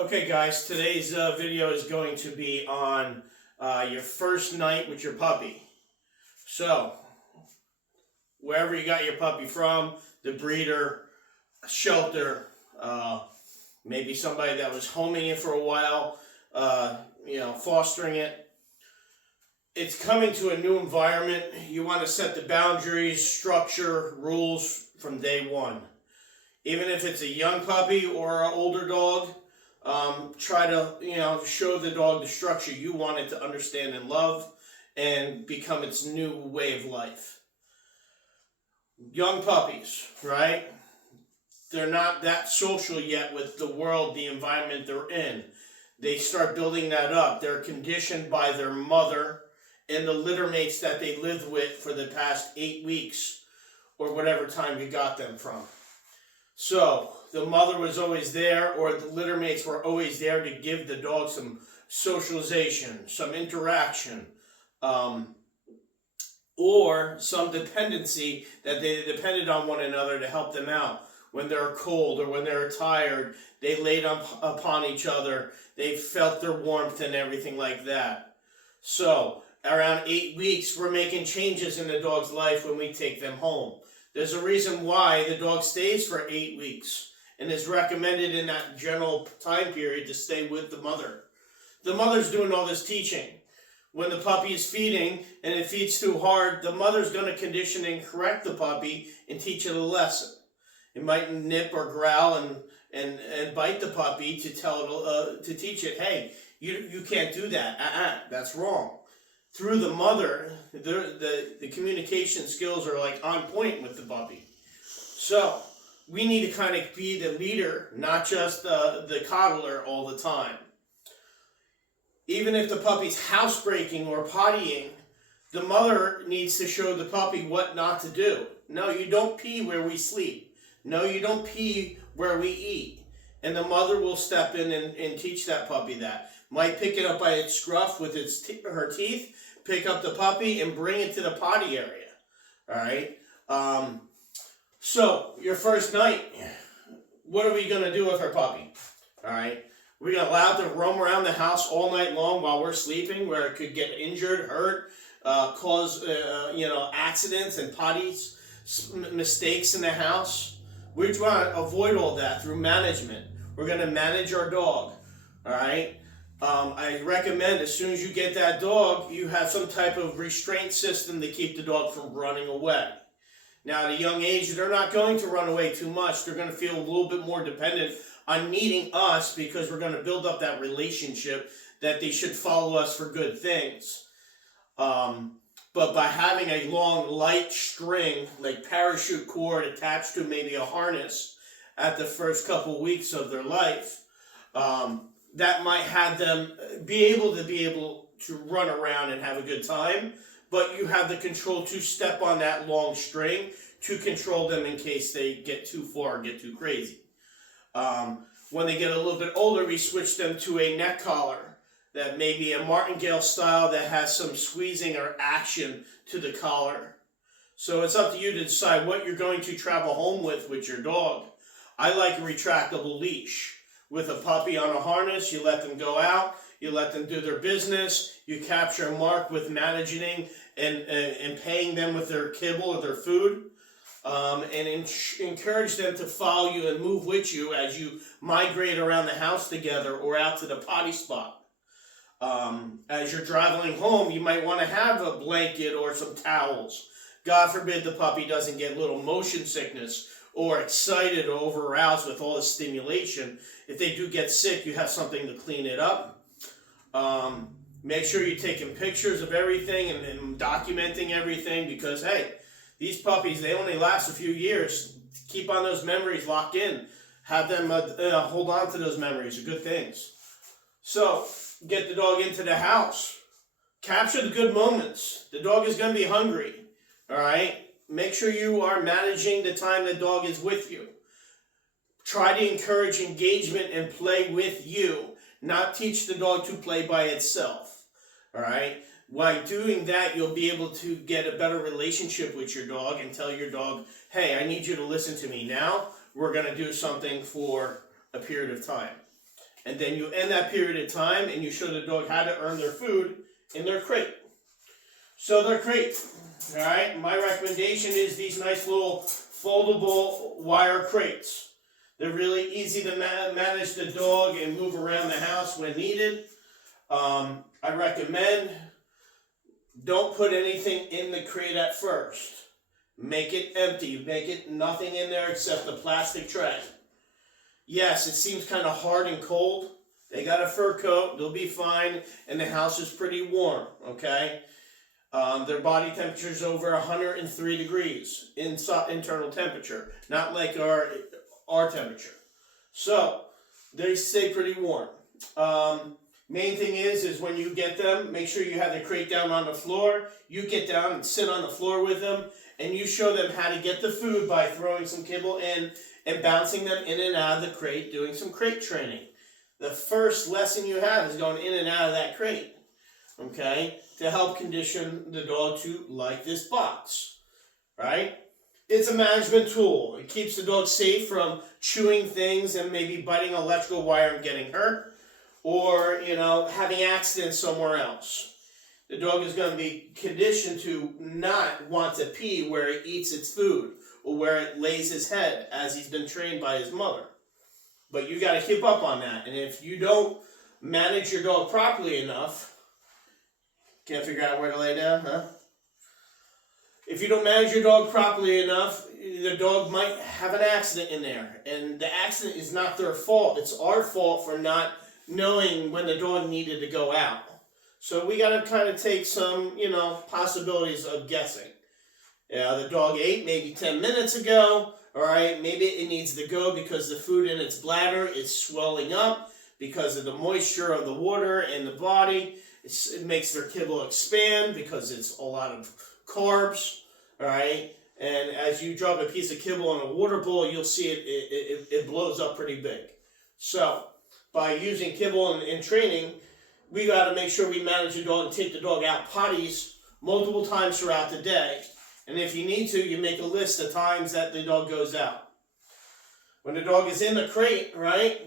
Okay guys, today's video is going to be on your first night with your puppy. So, wherever you got your puppy from, the breeder, shelter, maybe somebody that was homing it for a while, fostering it. It's coming to a new environment. You want to set the boundaries, structure, rules from day one. Even if it's a young puppy or an older dog, try to, show the dog the structure you want it to understand and love and become its new way of life. Young puppies, right? They're not that social yet with the world, the environment they're in. They start building that up. They're conditioned by their mother and the litter mates that they lived with for the past 8 weeks or whatever time you got them from. So, the mother was always there, or the litter mates were always there to give the dog some socialization, some interaction, or some dependency that they depended on one another to help them out. When they're cold or when they're tired, they laid upon each other. They felt their warmth and everything like that. So, around 8 weeks, we're making changes in the dog's life when we take them home. There's a reason why the dog stays for 8 weeks and is recommended in that general time period to stay with the mother. The mother's doing all this teaching. When the puppy is feeding and it feeds too hard, the mother's going to condition and correct the puppy and teach it a lesson. It might nip or growl and bite the puppy to teach it, hey, you can't do that. That's wrong. Through the mother, the communication skills are like on point with the puppy. So, we need to kind of be the leader, not just the coddler all the time. Even if the puppy's housebreaking or pottying, the mother needs to show the puppy what not to do. No, you don't pee where we sleep. No, you don't pee where we eat. And the mother will step in and teach that puppy that. Might pick it up by its scruff with her teeth, pick up the puppy and bring it to the potty area. Alright? So, your first night, what are we going to do with our puppy? Alright? We're going to allow it to roam around the house all night long while we're sleeping, where it could get injured, hurt, cause accidents and potties, mistakes in the house. We want to avoid all that through management. We're going to manage our dog. Alright? I recommend as soon as you get that dog, you have some type of restraint system to keep the dog from running away. Now, at a young age, they're not going to run away too much. They're going to feel a little bit more dependent on needing us because we're going to build up that relationship that they should follow us for good things. But by having a long, light string, like parachute cord attached to maybe a harness at the first couple weeks of their life, that might have them be able to run around and have a good time, but you have the control to step on that long string to control them in case they get too far or get too crazy. When they get a little bit older, we switch them to a neck collar that may be a martingale style that has some squeezing or action to the collar. So it's up to you to decide what you're going to travel home with your dog. I like a retractable leash. With a puppy on a harness, you let them go out, you let them do their business, you capture a mark with managing and paying them with their kibble or their food, and encourage them to follow you and move with you as you migrate around the house together or out to the potty spot. As you're traveling home, you might want to have a blanket or some towels. God forbid the puppy doesn't get little motion sickness or excited or over-aroused with all the stimulation. If they do get sick, you have something to clean it up. Make sure you're taking pictures of everything and documenting everything because, hey, these puppies, they only last a few years. Keep on those memories locked in. Have them hold on to those memories of good things. So, get the dog into the house. Capture the good moments. The dog is going to be hungry. All right? Make sure you are managing the time the dog is with you. Try to encourage engagement and play with you, not teach the dog to play by itself. All right? By doing that, you'll be able to get a better relationship with your dog and tell your dog, hey, I need you to listen to me now. We're going to do something for a period of time. And then you end that period of time and you show the dog how to earn their food in their crate. So their crate, all right, my recommendation is these nice little foldable wire crates. They're really easy to manage the dog and move around the house when needed. I recommend don't put anything in the crate at first. Make it empty. Make it nothing in there except the plastic tray. Yes, it seems kind of hard and cold. They got a fur coat. They'll be fine. And the house is pretty warm, okay? Their body temperature is over 103 degrees internal temperature. Not like our temperature. So, they stay pretty warm. Main thing is when you get them, make sure you have the crate down on the floor. You get down and sit on the floor with them, and you show them how to get the food by throwing some kibble in and bouncing them in and out of the crate, doing some crate training. The first lesson you have is going in and out of that crate, okay, to help condition the dog to like this box, right? It's a management tool. It keeps the dog safe from chewing things and maybe biting electrical wire and getting hurt, or, having accidents somewhere else. The dog is going to be conditioned to not want to pee where it eats its food or where it lays his head, as he's been trained by his mother. But you got to keep up on that. And if you don't manage your dog properly enough, can't figure out where to lay down, huh? If you don't manage your dog properly enough, the dog might have an accident in there. And the accident is not their fault. It's our fault for not knowing when the dog needed to go out. So we got to kind of take some, possibilities of guessing. The dog ate maybe 10 minutes ago. All right, maybe it needs to go because the food in its bladder is swelling up because of the moisture of the water in the body. It makes their kibble expand because it's a lot of carbs. All right, and as you drop a piece of kibble in a water bowl, you'll see it blows up pretty big. So by using kibble in training, we got to make sure we manage the dog and take the dog out potties multiple times throughout the day. And if you need to, you make a list of times that the dog goes out. When the dog is in the crate, right,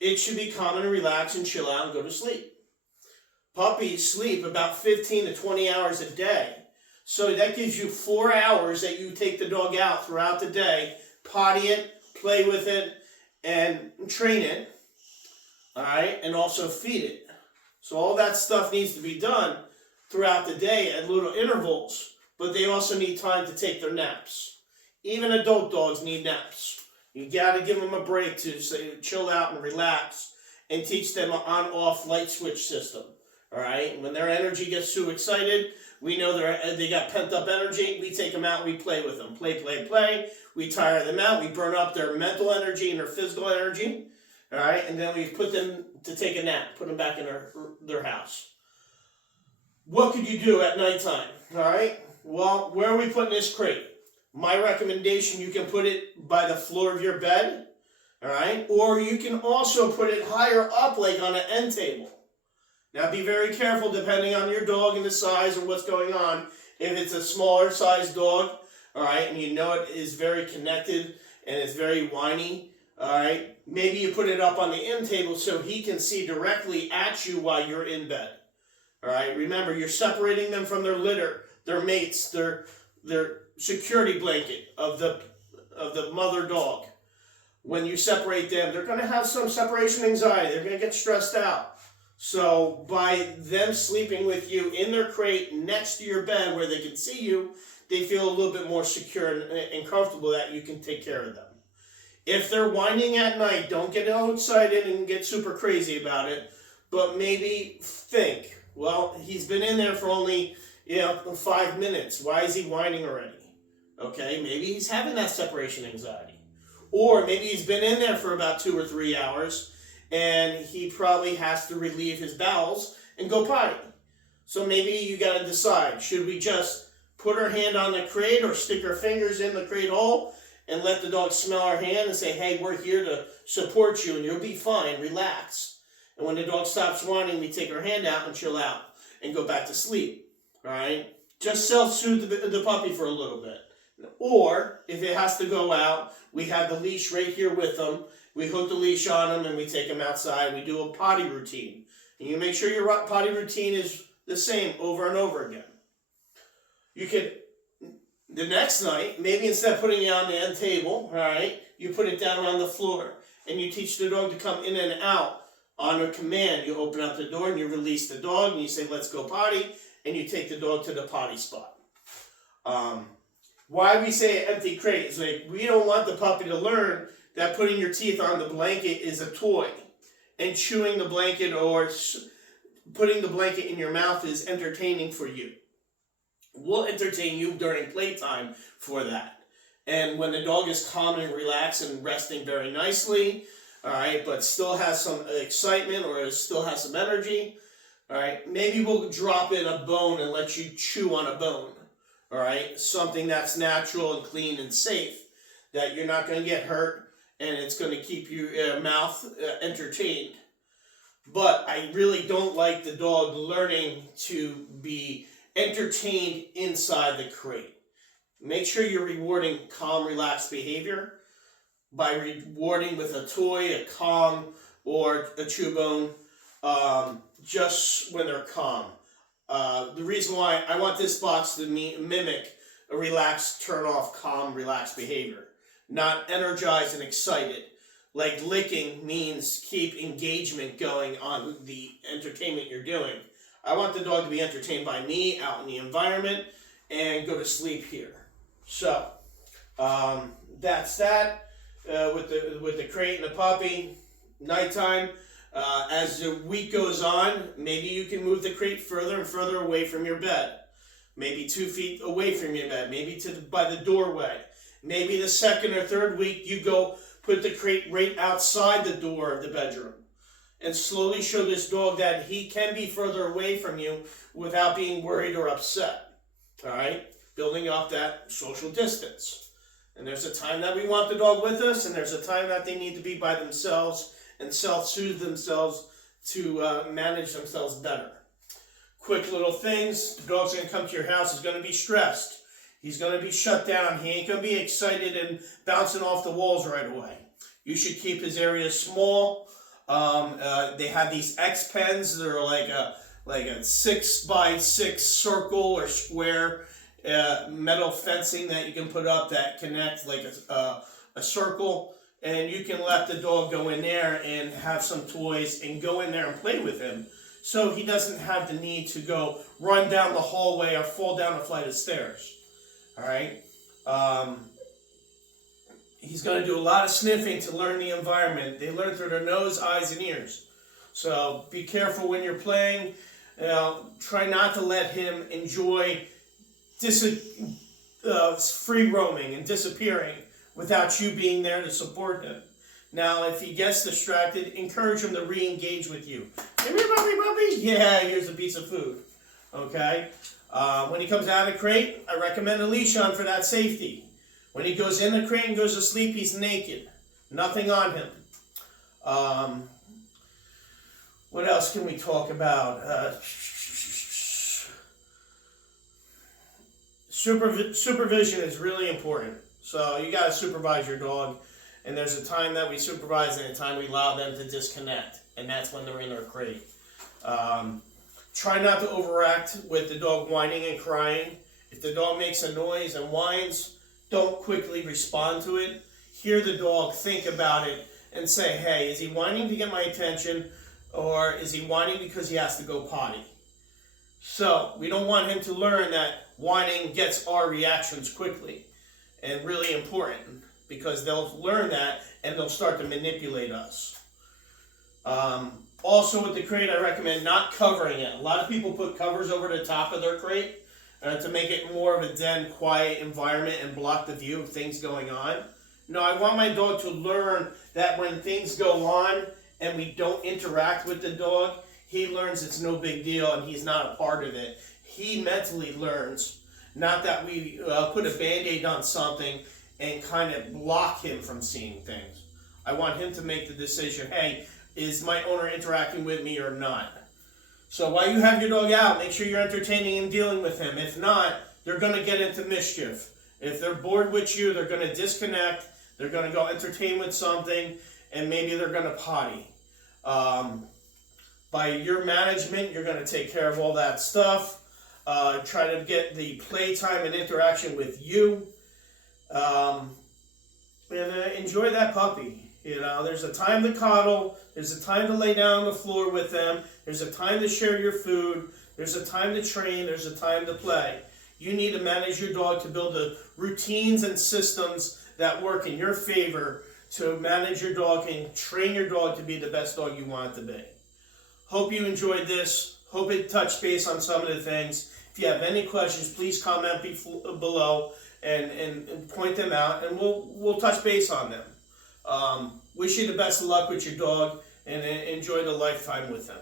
it should be calm and relax and chill out and go to sleep. Puppies sleep about 15 to 20 hours a day. So that gives you 4 hours that you take the dog out throughout the day, potty it, play with it, and train it. All right, and also feed it. So all that stuff needs to be done throughout the day at little intervals, but they also need time to take their naps. Even adult dogs need naps. You got to give them a break to chill out and relax and teach them an on-off light switch system. All right, when their energy gets too excited, we know they got pent-up energy. We take them out, we play with them. Play. We tire them out. We burn up their mental energy and their physical energy. All right, and then we put them to take a nap, put them back in their house. What could you do at nighttime? All right, well, where are we putting this crate? My recommendation, you can put it by the floor of your bed, all right, or you can also put it higher up, like on an end table. Now, be very careful depending on your dog and the size and what's going on. If it's a smaller sized dog, all right, and you know it is very connected and it's very whiny, all right, maybe you put it up on the end table so he can see directly at you while you're in bed. All right, remember, you're separating them from their litter, their mates, their security blanket of the mother dog. When you separate them, they're going to have some separation anxiety. They're going to get stressed out. So by them sleeping with you in their crate next to your bed where they can see you, they feel a little bit more secure and comfortable that you can take care of them. If they're whining at night, don't get all excited and get super crazy about it, but maybe think, well, he's been in there for only 5 minutes. Why is he whining already? Okay, maybe he's having that separation anxiety. Or maybe he's been in there for about 2 or 3 hours and he probably has to relieve his bowels and go potty. So maybe you got to decide, should we just put our hand on the crate or stick our fingers in the crate hole and let the dog smell our hand and say, hey, we're here to support you and you'll be fine, relax. And when the dog stops whining, we take our hand out and chill out and go back to sleep. All right? Just self-soothe the puppy for a little bit. Or, if it has to go out, we have the leash right here with them, we hook the leash on them and we take them outside. We do a potty routine. And you make sure your potty routine is the same over and over again. You can, the next night, maybe instead of putting it on the end table, all right, you put it down on the floor. And you teach the dog to come in and out on a command. You open up the door and you release the dog and you say, let's go potty. And you take the dog to the potty spot. Why we say empty crate is like, we don't want the puppy to learn that putting your teeth on the blanket is a toy. And chewing the blanket or putting the blanket in your mouth is entertaining for you. We'll entertain you during playtime for that. And when the dog is calm and relaxed and resting very nicely, all right, but still has some excitement or still has some energy, all right, maybe we'll drop in a bone and let you chew on a bone, all right, something that's natural and clean and safe, that you're not going to get hurt and it's going to keep your mouth entertained. But I really don't like the dog learning to be entertained inside the crate. Make sure you're rewarding calm, relaxed behavior by rewarding with a toy, a Kong, or a chew bone, just when they're calm. The reason why I want this box to mimic a relaxed, turn-off, calm, relaxed behavior, not energized and excited. Like licking means keep engagement going on the entertainment you're doing. I want the dog to be entertained by me out in the environment and go to sleep here. So, that's that with the crate and the puppy. Nighttime, as the week goes on, maybe you can move the crate further and further away from your bed. Maybe 2 feet away from your bed, maybe by the doorway. Maybe the second or third week you go put the crate right outside the door of the bedroom. And slowly show this dog that he can be further away from you without being worried or upset. All right? Building up that social distance. And there's a time that we want the dog with us, and there's a time that they need to be by themselves and self-soothe themselves to manage themselves better. Quick little things. The dog's going to come to your house. He's going to be stressed. He's going to be shut down. He ain't going to be excited and bouncing off the walls right away. You should keep his area small. They have these X pens that are like a 6x6 circle or square metal fencing that you can put up that connect like a circle, and you can let the dog go in there and have some toys and go in there and play with him, so he doesn't have the need to go run down the hallway or fall down a flight of stairs. All right. He's going to do a lot of sniffing to learn the environment. They learn through their nose, eyes, and ears. So be careful when you're playing. Try not to let him enjoy free roaming and disappearing without you being there to support him. Now, if he gets distracted, encourage him to re-engage with you. Come here, puppy. Yeah, here's a piece of food. Okay? When he comes out of the crate, I recommend a leash on for that safety. When he goes in the crate and goes to sleep, he's naked. Nothing on him. What else can we talk about? Supervision is really important. So you got to supervise your dog. And there's a time that we supervise and a time we allow them to disconnect. And that's when they're in their crate. Try not to overact with the dog whining and crying. If the dog makes a noise and whines, don't quickly respond to it. Hear the dog, think about it, and say, hey, is he whining to get my attention, or is he whining because he has to go potty? So we don't want him to learn that whining gets our reactions quickly, and really important, because they'll learn that and they'll start to manipulate us. Also with the crate, I recommend not covering it. A lot of people put covers over the top of their crate to make it more of a den, quiet environment and block the view of things going on. No, I want my dog to learn that when things go on and we don't interact with the dog, he learns it's no big deal and he's not a part of it. He mentally learns, not that we put a Band-Aid on something and kind of block him from seeing things. I want him to make the decision, hey, is my owner interacting with me or not? So while you have your dog out, make sure you're entertaining and dealing with him. If not, they're going to get into mischief. If they're bored with you, they're going to disconnect. They're going to go entertain with something. and maybe they're going to potty. By your management, you're going to take care of all that stuff. Try to get the playtime and interaction with you. And enjoy that puppy. You know, there's a time to coddle. There's a time to lay down on the floor with them. There's a time to share your food. There's a time to train. There's a time to play. You need to manage your dog to build the routines and systems that work in your favor to manage your dog and train your dog to be the best dog you want it to be. Hope you enjoyed this. Hope it touched base on some of the things. If you have any questions, please comment below and point them out, and we'll touch base on them. Wish you the best of luck with your dog, and enjoy the lifetime with them.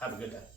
Have a good day.